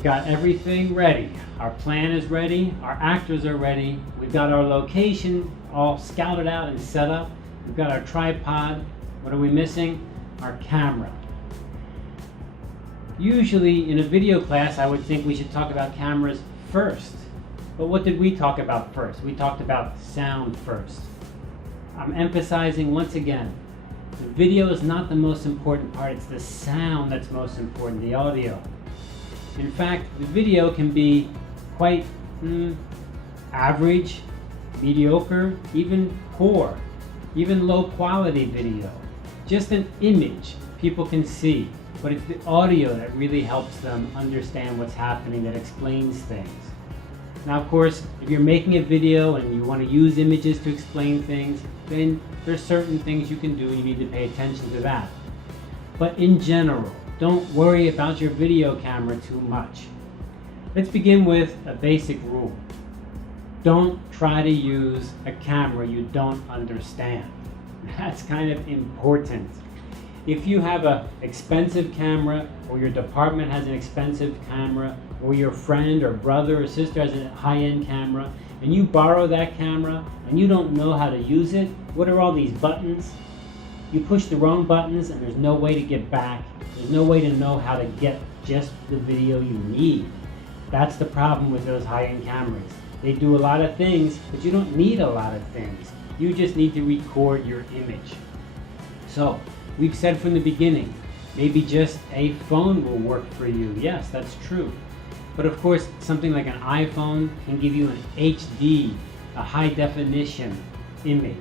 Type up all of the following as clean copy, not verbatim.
we've got everything ready. Our plan is ready, our actors are ready, we've got our location all scouted out and set up, we've got our tripod. What are we missing? Our camera. Usually in a video class I would think we should talk about cameras first. But what did we talk about first? We talked about sound first. I'm emphasizing once again, the video is not the most important part, it's the sound that's most important, the audio. In fact, the video can be quite average, mediocre, even poor, even low quality video. Just an image people can see, but it's the audio that really helps them understand what's happening, that explains things. Now, of course, if you're making a video and you want to use images to explain things, then there's certain things you can do. You need to pay attention to that. But in general, don't worry about your video camera too much. Let's begin with a basic rule. Don't try to use a camera you don't understand. That's kind of important. If you have an expensive camera, or your department has an expensive camera, or your friend or brother or sister has a high-end camera, and you borrow that camera and you don't know how to use it, what are all these buttons? You push the wrong buttons and there's no way to get back. There's no way to know how to get just the video you need. That's the problem with those high-end cameras. They do a lot of things, but you don't need a lot of things. You just need to record your image. So, we've said from the beginning, maybe just a phone will work for you. Yes, that's true. But of course, something like an iPhone can give you an HD, a high definition image.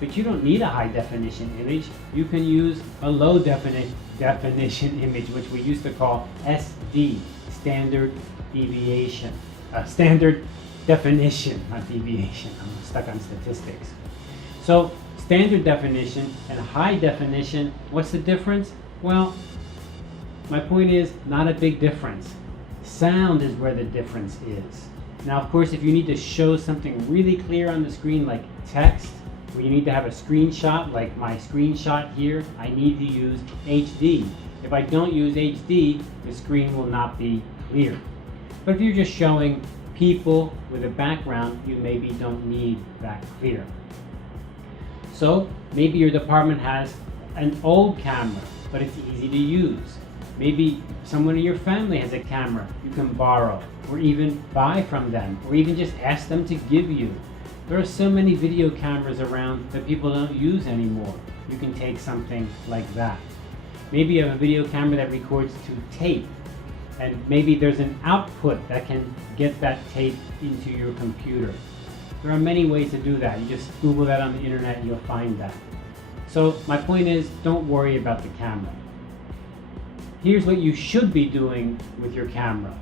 But you don't need a high definition image. You can use a low definition image, which we used to call SD, standard deviation. Standard definition, not deviation. I'm stuck on statistics. So, standard definition and high definition, what's the difference? Well, my point is not a big difference. Sound is where the difference is. Now, of course, if you need to show something really clear on the screen like text, or you need to have a screenshot like my screenshot here, I need to use HD. If I don't use HD, the screen will not be clear. But if you're just showing people with a background, you maybe don't need that clear. So maybe your department has an old camera, but it's easy to use. Maybe someone in your family has a camera you can borrow, or even buy from them, or even just ask them to give you. There are so many video cameras around that people don't use anymore. You can take something like that. Maybe you have a video camera that records to tape, and maybe there's an output that can get that tape into your computer. There are many ways to do that. You just Google that on the internet and you'll find that. So my point is, don't worry about the camera. Here's what you should be doing with your camera.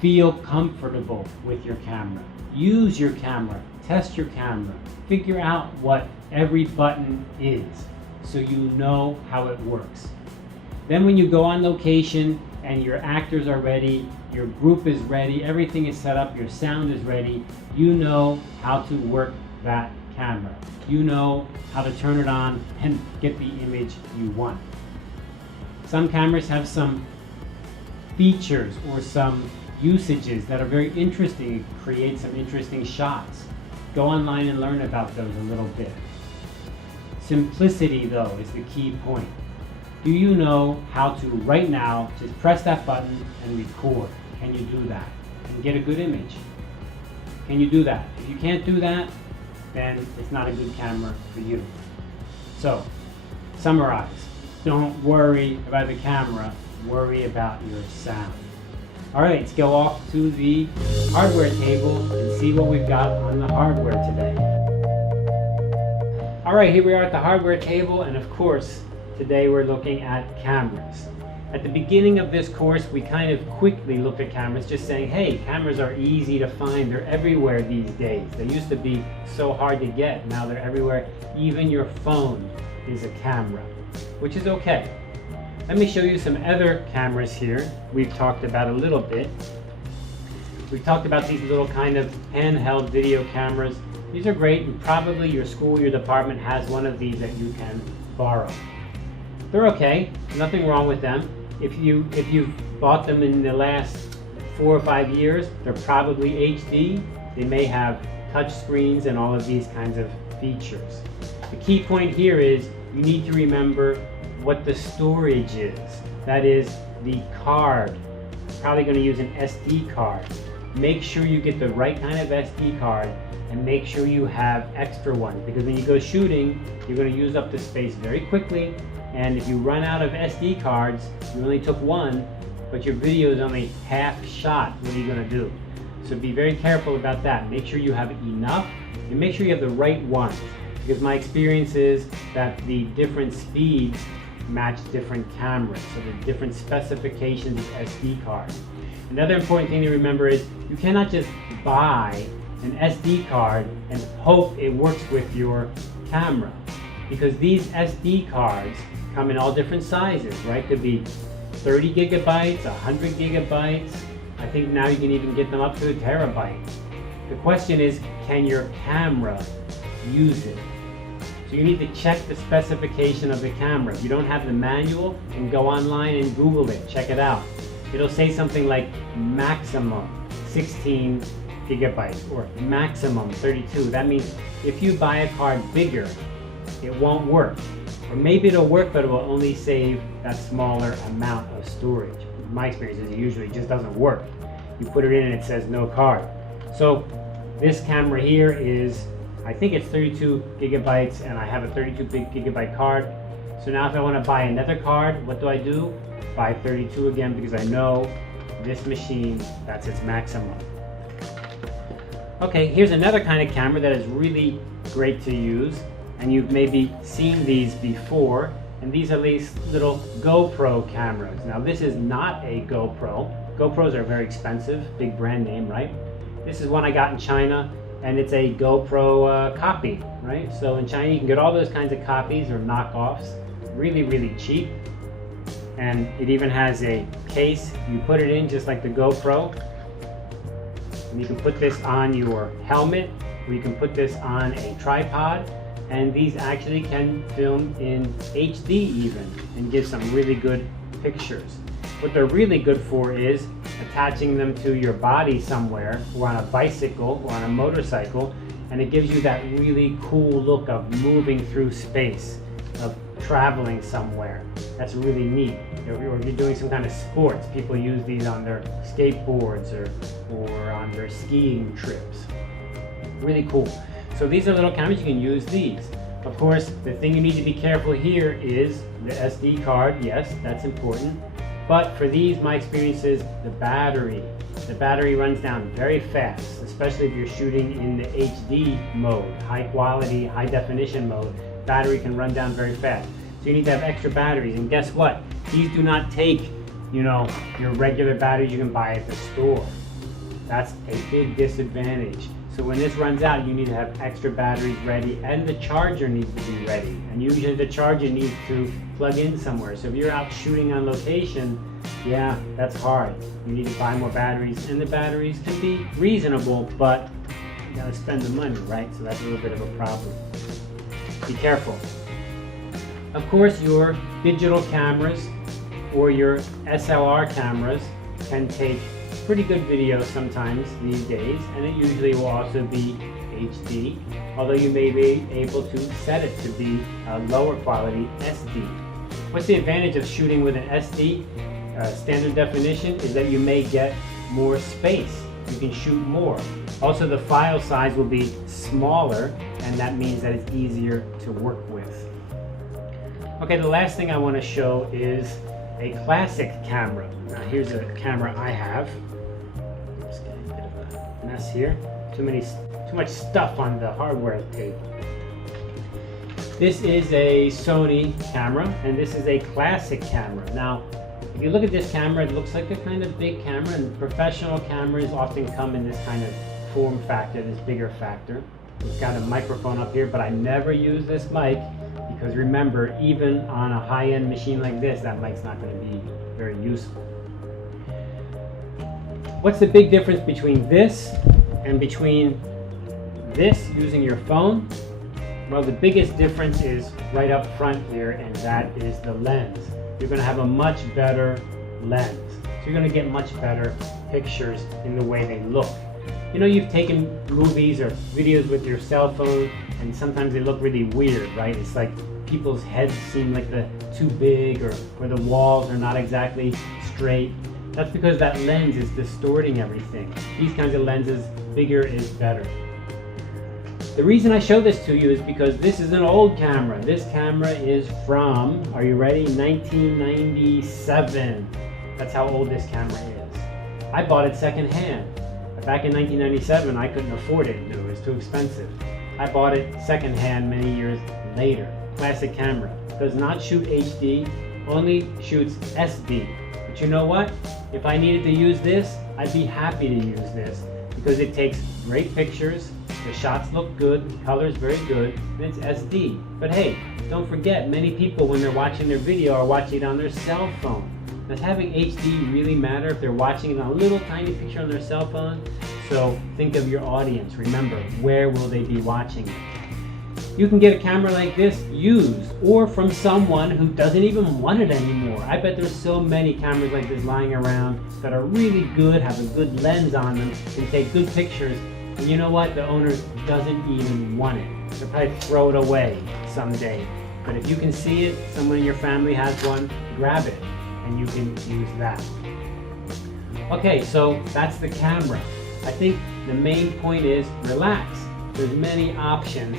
Feel comfortable with your camera. Use your camera. Test your camera. Figure out what every button is so you know how it works. Then when you go on location and your actors are ready, your group is ready, everything is set up, your sound is ready, you know how to work that camera. You know how to turn it on and get the image you want. Some cameras have some features or some usages that are very interesting, create some interesting shots. Go online and learn about those a little bit. Simplicity, though, is the key point. Do you know how to, right now, just press that button and record? Can you do that? And get a good image? Can you do that? If you can't do that, then it's not a good camera for you. So, summarize. Don't worry about the camera, worry about your sound. All right, let's go off to the hardware table and see what we've got on the hardware today. All right, here we are at the hardware table, and of course, today we're looking at cameras. At the beginning of this course, we kind of quickly looked at cameras, just saying, hey, cameras are easy to find. They're everywhere these days. They used to be so hard to get. Now they're everywhere. Even your phone is a camera, which is okay. Let me show you some other cameras here we've talked about a little bit. We've talked about these little kind of handheld video cameras. These are great, and probably your school, your department has one of these that you can borrow. They're okay, nothing wrong with them. if you've bought them in the last 4 or 5 years, they're probably HD. They may have touch screens and all of these kinds of features. The key point here is you need to remember what the storage is. That is the card. Probably going to use an SD card. Make sure you get the right kind of SD card and make sure you have extra ones, because when you go shooting, you're going to use up the space very quickly, and if you run out of SD cards, you only took one, but your video is only half shot, what are you going to do? So be very careful about that. Make sure you have enough, and make sure you have the right ones, because my experience is that the different speeds match different cameras, so the different specifications of SD cards. Another important thing to remember is you cannot just buy an SD card and hope it works with your camera, because these SD cards come in all different sizes, right? Could be 30 gigabytes, 100 gigabytes. I think now you can even get them up to a terabyte. The question is, can your camera use it? So you need to check the specification of the camera. If you don't have the manual, then go online and Google it, check it out. It'll say something like maximum 16 gigabytes or maximum 32. That means if you buy a card bigger, it won't work. Or maybe it'll work, but it will only save that smaller amount of storage. My experience is it usually just doesn't work. You put it in and it says no card. So this camera here is, I think it's 32 gigabytes and I have a 32 gigabyte card. So now if I want to buy another card, what do? Buy 32 again, because I know this machine, that's its maximum. Okay, here's another kind of camera that is really great to use, and you've maybe seen these before, and these are these little GoPro cameras. Now this is not a GoPro. GoPros are very expensive, big brand name, right? This is one I got in China, and it's a GoPro copy, right? So in China you can get all those kinds of copies or knockoffs, really, really cheap. And it even has a case. You put it in just like the GoPro. And you can put this on your helmet, or you can put this on a tripod. And these actually can film in HD even, and give some really good pictures. What they're really good for is attaching them to your body somewhere, or on a bicycle, or on a motorcycle, and it gives you that really cool look of moving through space, of traveling somewhere. That's really neat. Or if you're doing some kind of sports, people use these on their skateboards or on their skiing trips. Really cool. So these are little cameras, you can use these. Of course, the thing you need to be careful here is the SD card. Yes, that's important. But for these, my experience is the battery. The battery runs down very fast, especially if you're shooting in the HD mode, high quality, high definition mode. Battery can run down very fast. So you need to have extra batteries. And guess what? These do not take, your regular batteries you can buy at the store. That's a big disadvantage. So when this runs out, you need to have extra batteries ready, and the charger needs to be ready. And usually the charger needs to plug in somewhere. So if you're out shooting on location, yeah, that's hard. You need to buy more batteries, and the batteries can be reasonable, but you gotta spend the money, right? So that's a little bit of a problem. Be careful. Of course, your digital cameras or your SLR cameras can take pretty good video sometimes these days, and it usually will also be HD, although you may be able to set it to be a lower quality SD. What's the advantage of shooting with an SD standard definition is that you may get more space. You can shoot more. Also, the file size will be smaller, and that means that it's easier to work with. Okay, the last thing I want to show is a classic camera. Now here's a camera I have. Just getting a bit of a mess here. Too much stuff on the hardware table. This is a Sony camera, and this is a classic camera. Now, if you look at this camera, it looks like a kind of big camera, and professional cameras often come in this kind of form factor, this bigger factor. It's got a microphone up here, but I never use this mic because remember, even on a high-end machine like this, that mic's not going to be very useful. What's the big difference between this and between this using your phone? Well, the biggest difference is right up front here, and that is the lens. You're going to have a much better lens. So you're going to get much better pictures in the way they look. You know, you've taken movies or videos with your cell phone and sometimes they look really weird, right? It's like people's heads seem like they're too big, or the walls are not exactly straight. That's because that lens is distorting everything. These kinds of lenses, bigger is better. The reason I show this to you is because this is an old camera. This camera is from, are you ready? 1997. That's how old this camera is. I bought it secondhand. Back in 1997, I couldn't afford it. It was too expensive. I bought it secondhand many years later. Classic camera. Does not shoot HD, only shoots SD. But you know what? If I needed to use this, I'd be happy to use this because it takes great pictures, the shots look good, the color's very good, and it's SD. But hey, don't forget, many people when they're watching their video are watching it on their cell phone. Does having HD really matter if they're watching it on a little tiny picture on their cell phone? So think of your audience. Remember, where will they be watching it? You can get a camera like this used or from someone who doesn't even want it anymore. I bet there's so many cameras like this lying around that are really good, have a good lens on them, can take good pictures, and you know what? The owner doesn't even want it. They'll probably throw it away someday. But if you can see it, someone in your family has one, grab it and you can use that. Okay, so that's the camera. I think the main point is relax. There's many options.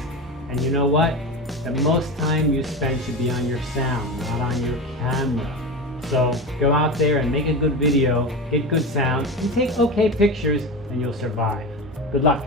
And you know what? The most time you spend should be on your sound, not on your camera. So go out there and make a good video, get good sound, and take okay pictures, and you'll survive. Good luck.